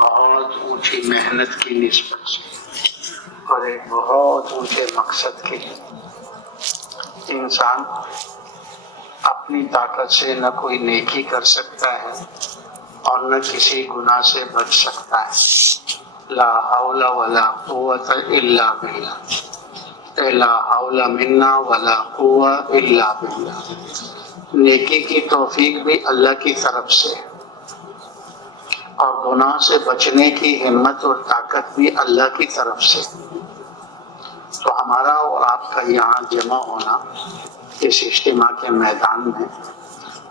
بہت اونچی محنت کی نسبت سے اور ایک بہت اونچے مقصد کے لیے انسان اپنی طاقت سے نہ کوئی نیکی کر سکتا ہے اور نہ کسی گناہ سے بچ سکتا ہے۔ لا حول ولا قوت الا باللہ، لا حول منا ولا قوت الا باللہ۔ نیکی کی توفیق بھی اللہ کی طرف سے ہے اور گناہ سے بچنے کی ہمت اور طاقت بھی اللہ کی طرف سے۔ تو ہمارا اور آپ کا یہاں جمع ہونا اس اجتماع کے میدان میں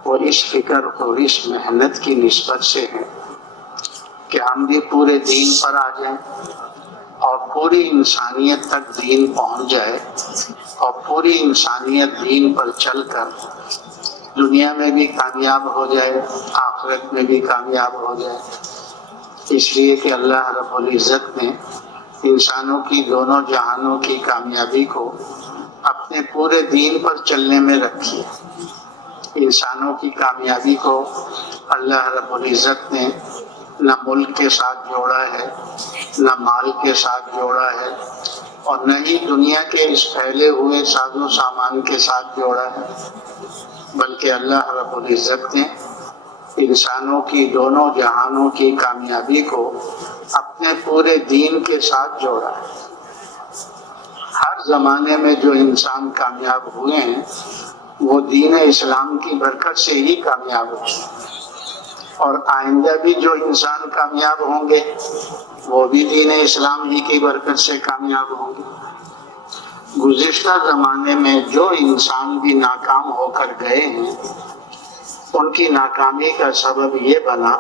وہ اس فکر اور اس محنت کی نسبت سے ہے کہ ہم بھی پورے دین پر آ جائیں اور پوری انسانیت تک دین پہنچ جائے اور پوری انسانیت دین پر چل کر دنیا میں بھی کامیاب ہو جائے، آخرت میں بھی کامیاب ہو جائے۔ اس لیے کہ اللہ رب العزت نے انسانوں کی دونوں جہانوں کی کامیابی کو اپنے پورے دین پر چلنے میں رکھی ہے۔ انسانوں کی کامیابی کو اللہ رب العزت نے نہ ملک کے ساتھ جوڑا ہے، نہ مال کے ساتھ جوڑا ہے، اور نہ ہی دنیا کے اس پھیلے ہوئے ساز و سامان کے ساتھ جوڑا ہے، بلکہ اللہ رب العزت نے انسانوں کی دونوں جہانوں کی کامیابی کو اپنے پورے دین کے ساتھ جوڑا ہے۔ ہر زمانے میں جو انسان کامیاب ہوئے ہیں وہ دین اسلام کی برکت سے ہی کامیاب ہوئے، اور آئندہ بھی جو انسان کامیاب ہوں گے وہ بھی دین اسلام ہی کی برکت سے کامیاب ہوں گے۔ گزشتہ زمانے میں جو انسان بھی ناکام ہو کر گئے ہیں ان کی ناکامی کا سبب یہ بنا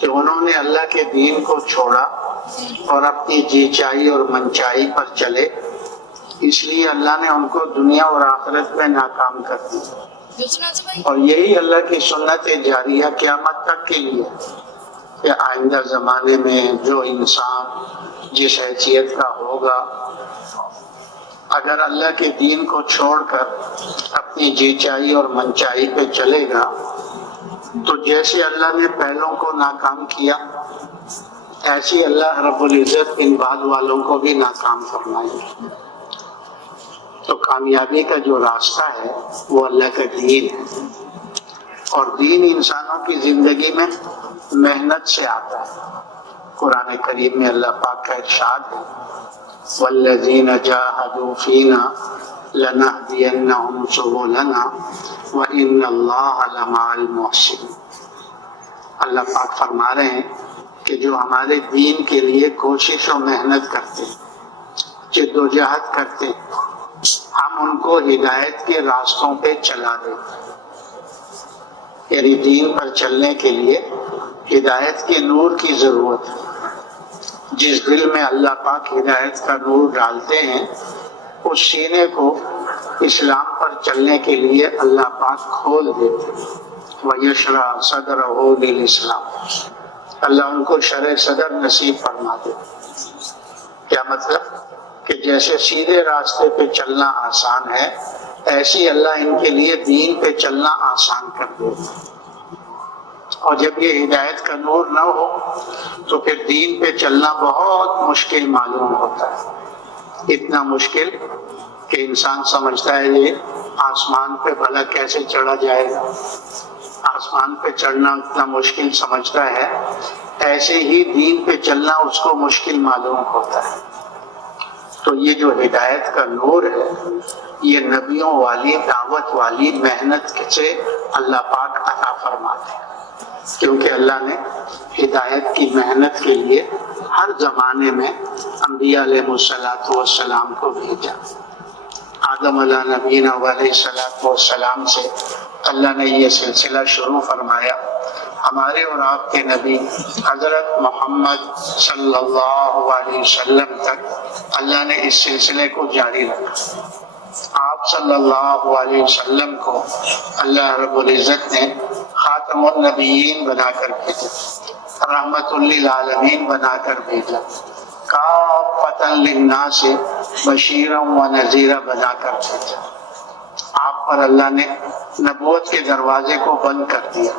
کہ انہوں نے اللہ کے دین کو چھوڑا اور اپنی جی چاہی اور منچائی پر چلے، اس لیے اللہ نے ان کو دنیا اور آخرت میں ناکام کر دیا۔ اور یہی اللہ کی سنت جاریہ قیامت تک کے لیے کہ آئندہ زمانے میں جو انسان جس حیثیت کا ہوگا اگر اللہ کے دین کو چھوڑ کر اپنی جی چاہی اور منچائی پہ چلے گا تو جیسے اللہ نے پہلوں کو ناکام کیا ایسی اللہ رب العزت ان بعد والوں کو بھی ناکام فرمائے گا۔ تو کامیابی کا جو راستہ ہے وہ اللہ کا دین ہے، اور دین انسانوں کی زندگی میں محنت سے آتا ہے۔ قرآن کریم میں اللہ پاک کا ارشاد ہے والذین جاہدوا فینا لنہدینہم سبلنا وان اللہ لمع المحسنین۔ اللہ پاک فرما رہے ہیں کہ جو ہمارے دین کے لیے کوشش و محنت کرتے جد و جہد کرتے ہم ان کو ہدایت کے راستوں پہ چلا دیتے۔ یعنی دین پر چلنے کے لیے ہدایت کے نور کی ضرورت ہے۔ جس دل میں اللہ پاک ہدایت کا نور ڈالتے ہیں اس سینے کو اسلام پر چلنے کے لیے اللہ پاک کھول دیتے وَيَشْرَحْ صَدْرَهُ لِلْإِسْلَامِ۔ اللہ ان کو شرح صدر نصیب فرما دے۔ کیا مطلب؟ کہ جیسے سیدھے راستے پہ چلنا آسان ہے ایسی اللہ ان کے لیے دین پہ چلنا آسان کر دے۔ اور جب یہ ہدایت کا نور نہ ہو تو پھر دین پہ چلنا بہت مشکل معلوم ہوتا ہے، اتنا مشکل کہ انسان سمجھتا ہے یہ آسمان پہ بھلا کیسے چڑھا جائے گا، آسمان پہ چڑھنا اتنا مشکل سمجھتا ہے، ایسے ہی دین پہ چلنا اس کو مشکل معلوم ہوتا ہے۔ تو یہ جو ہدایت کا نور ہے یہ نبیوں والی دعوت والی محنت سے اللہ پاک عطا فرماتے ہیں، کیونکہ اللہ نے ہدایت کی محنت کے لیے ہر زمانے میں انبیاء علیہ السلام کو بھیجا۔ آدم علیہ نبینا علیہ السلام سے اللہ نے یہ سلسلہ شروع فرمایا۔ ہمارے اور آپ کے نبی حضرت محمد صلی اللہ علیہ وسلم تک اللہ نے اس سلسلے کو جاری رکھا۔ آپ صلی اللہ علیہ وسلم کو اللہ رب العزت نے خاتم النبیین بنا کر بھیجا، رحمت للعالمین بنا کر بھیجا، کافۃ للناس بشیرا و نذیرا بنا کر بھیجا۔ آپ پر اللہ نے نبوت کے دروازے کو بند کر دیا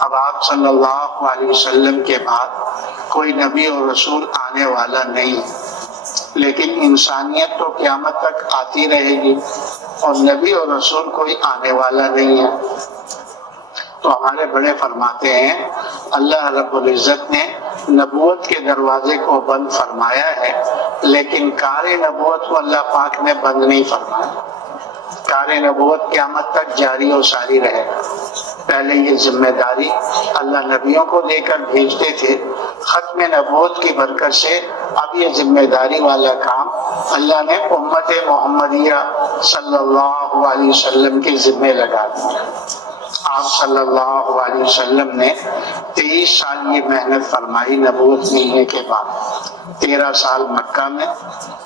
اب آپ صلی اللہ علیہ وسلم کے بعد کوئی نبی اور رسول آنے والا نہیں، لیکن انسانیت تو قیامت تک آتی رہے گی اور نبی اور رسول کوئی آنے والا نہیں ہے۔ تو ہمارے بڑے فرماتے ہیں اللہ رب العزت نے نبوت کے دروازے کو بند فرمایا ہے، لیکن کار نبوت کو اللہ پاک نے بند نہیں فرمایا۔ کار نبوت قیامت تک جاری و ساری رہے گا۔ پہلے یہ ذمہ داری اللہ نبیوں کو دے کر بھیجتے تھے، ختم نبوت کی برکت سے اب یہ ذمہ داری والا کام اللہ نے امت محمدیہ صلی اللہ علیہ وسلم کے ذمہ لگا دیا۔ آپ صلی اللہ علیہ وسلم نے 23 سال یہ محنت فرمائی نبوت ملنے کے بعد، 13 سال مکہ میں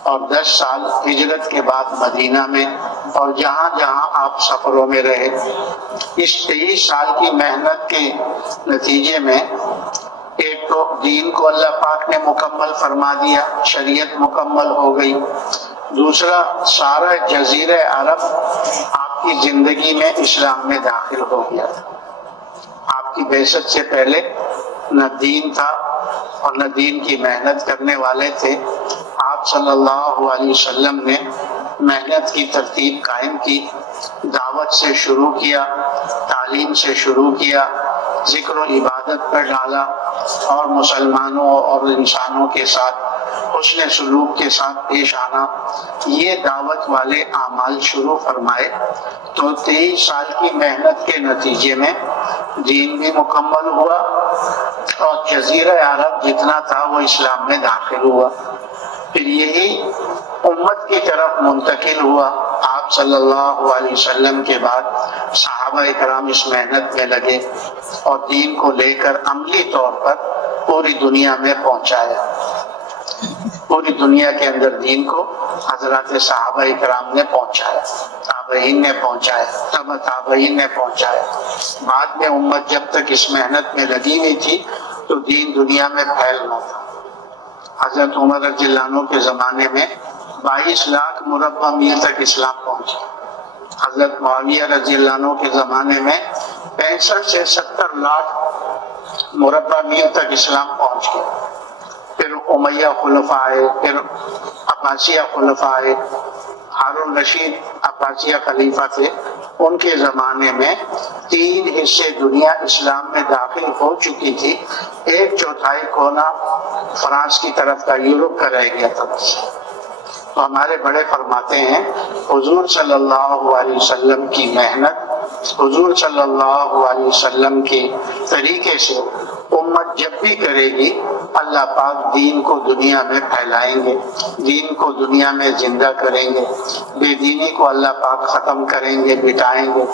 اور 10 سال ہجرت کے بعد مدینہ میں، اور جہاں جہاں آپ سفروں میں رہے۔ اس 23 سال کی محنت کے نتیجے میں ایک تو دین کو اللہ پاک نے مکمل فرما دیا، شریعت مکمل ہو گئی۔ دوسرا، سارا جزیرہ عرب آپ کی زندگی میں اسلام میں داخل ہو گیا تھا۔ آپ کی بعثت سے پہلے نہ دین تھا اور نہ دین کی محنت کرنے والے تھے۔ آپ صلی اللہ علیہ وسلم نے محنت کی ترتیب قائم کی، دعوت سے شروع کیا، تعلیم سے شروع کیا، ذکر و عبادت پر ڈالا، اور مسلمانوں اور انسانوں کے ساتھ حسن سلوک کے ساتھ پیش آنا، یہ دعوت والے اعمال شروع فرمائے۔ تو 23 سال کی محنت کے نتیجے میں دین بھی مکمل ہوا اور جزیرہ عرب جتنا تھا وہ اسلام میں داخل ہوا۔ پھر یہی امت کی طرف منتقل ہوا۔ آپ صلی اللہ علیہ وسلم کے بعد صحابہ اکرام اس محنت میں لگے اور دین کو لے کر عملی طور پر پوری دنیا میں پہنچایا۔ پوری دنیا کے اندر دین کو حضرات صحابہ اکرام نے پہنچایا، تابعین نے پہنچایا، تبع تابعین نے پہنچایا۔ بعد میں امت جب تک اس محنت میں لگی ہوئی تھی تو دین دنیا میں پھیل رہا تھا۔ حضرت عمر رضی اللہ عنہ کے زمانے میں 22 لاکھ مربع میل تک اسلام پہنچا۔ حضرت معاویہ رضی اللہ عنہ کے زمانے میں 65 سے 70 لاکھ مربع میل تک اسلام پہنچ گیا۔ پھر امیہ خلفاء آئے، پھر عباسیہ خلفاء آئے۔ ہارون رشید عباسیہ خلیفہ تھے، ان کے زمانے میں 3 حصے دنیا اسلام میں داخل ہو چکی تھی، 1/4 کونا فرانس کی طرف کا، یورپ کا رہ گیا تھا بس۔ تو ہمارے بڑے فرماتے ہیں حضور صلی اللہ علیہ وسلم کی محنت، حضور صلی اللہ علیہ وسلم کے طریقے سے امت جب بھی کرے گی، اللہ پاک دین کو دنیا میں پھیلائیں گے، دین کو دنیا میں زندہ کریں گے، بے دینی کو اللہ پاک ختم کریں گے، مٹائیں گے،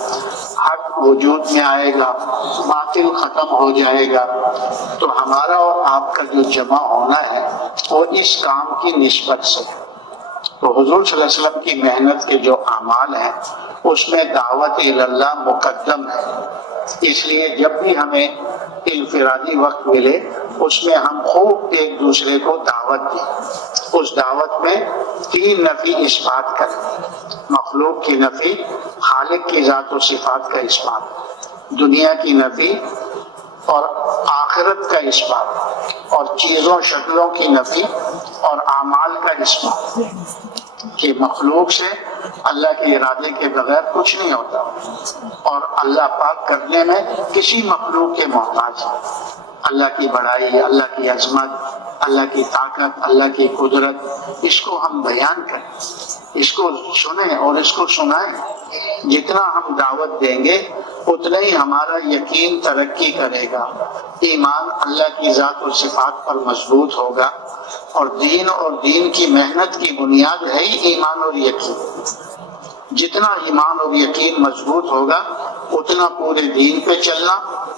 حق وجود میں آئے گا، باطل ختم ہو جائے گا۔ تو ہمارا اور آپ کا جو جمع ہونا ہے وہ اس کام کی نسبت سے۔ تو حضور صلی اللہ علیہ وسلم کی محنت کے جو اعمال ہیں اس میں دعوت اللہ مقدم ہے۔ اس لیے جب بھی ہمیں انفرادی وقت ملے اس میں ہم خوب ایک دوسرے کو دعوت دیں۔ اس دعوت میں 3 نفی اس بات کریں: مخلوق کی نفی، خالق کی ذات و صفات کا اس بات، دنیا کی نفی اور آخرت کا اس بات، اور چیزوں شکلوں کی نفی اور اعمال کا اس بات کہ مخلوق سے اللہ کے ارادے کے بغیر کچھ نہیں ہوتا، اور اللہ پاک کرنے میں کسی مخلوق کے محتاج ہے۔ اللہ کی بڑائی، اللہ کی عظمت، اللہ کی طاقت، اللہ کی قدرت، اس کو ہم بیان کریں، اس کو سنیں اور اس کو سنائیں۔ جتنا ہم دعوت دیں گے اتنا ہی ہمارا یقین ترقی کرے گا، ایمان اللہ کی ذات و صفات پر مضبوط ہوگا، اور دین کی محنت کی بنیاد ہے ہی ایمان اور یقین۔ جتنا ایمان اور یقین مضبوط ہوگا اتنا پورے دین پہ چلنا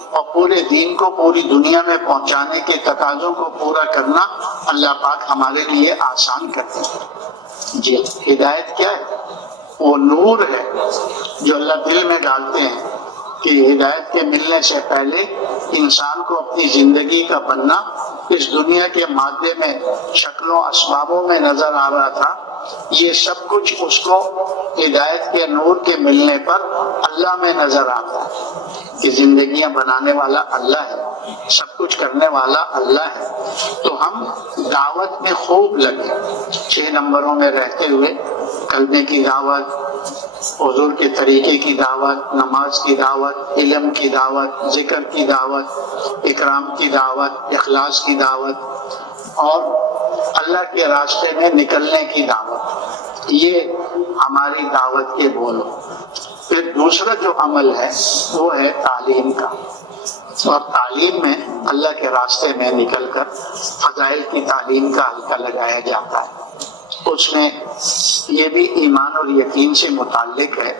اور پورے دین کو پوری دنیا میں پہنچانے کے تقاضوں کو پورا کرنا اللہ پاک ہمارے لیے آسان کرتے ہیں۔ جی، ہدایت کیا ہے؟ وہ نور ہے جو اللہ دل میں ڈالتے ہیں کہ ہدایت کے ملنے سے پہلے انسان کو اپنی زندگی کا بننا اس دنیا کے مادے میں شکلوں اسبابوں میں نظر آ رہا تھا، یہ سب کچھ اس کو ہدایت کے نور کے ملنے پر اللہ میں نظر آتا ہے کہ زندگیاں بنانے والا اللہ ہے، سب کچھ کرنے والا اللہ ہے۔ تو ہم دعوت میں خوب لگے، 6 نمبروں میں رہتے ہوئے کلمے کی دعوت، حضور کے طریقے کی دعوت، نماز کی دعوت، علم کی دعوت، ذکر کی دعوت، اکرام کی دعوت، اخلاص کی دعوت اور اللہ کے راستے میں نکلنے کی دعوت، یہ ہماری دعوت کے بول۔ پھر دوسرا جو عمل ہے وہ ہے تعلیم کا، اور تعلیم میں اللہ کے راستے میں نکل کر فضائل کی تعلیم کا حلقہ لگایا جاتا ہے۔ اس میں یہ بھی ایمان اور یقین سے متعلق ہے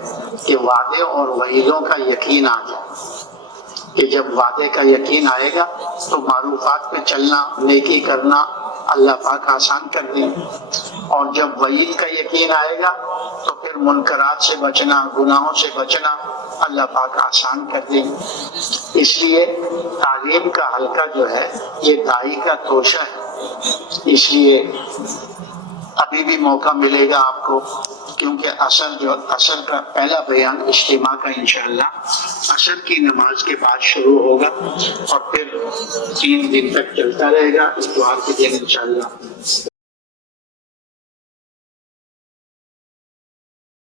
کہ وعدے اور وعیدوں کا یقین آ جائے، کہ جب وعدے کا یقین آئے گا تو معروفات پہ چلنا، نیکی کرنا اللہ پاک آسان کر دیں، اور جب وعید کا یقین آئے گا تو پھر منکرات سے بچنا، گناہوں سے بچنا اللہ پاک آسان کر دیں۔ اس لیے تعلیم کا حلقہ جو ہے یہ داعی کا توشہ ہے۔ اس لیے ابھی بھی موقع ملے گا آپ کو، کیونکہ عصر کا پہلا بیان اجتماع کا انشاءاللہ عصر کی نماز کے بعد شروع ہوگا اور پھر 3 دن تک چلتا رہے گا، اتوار کے دن انشاءاللہ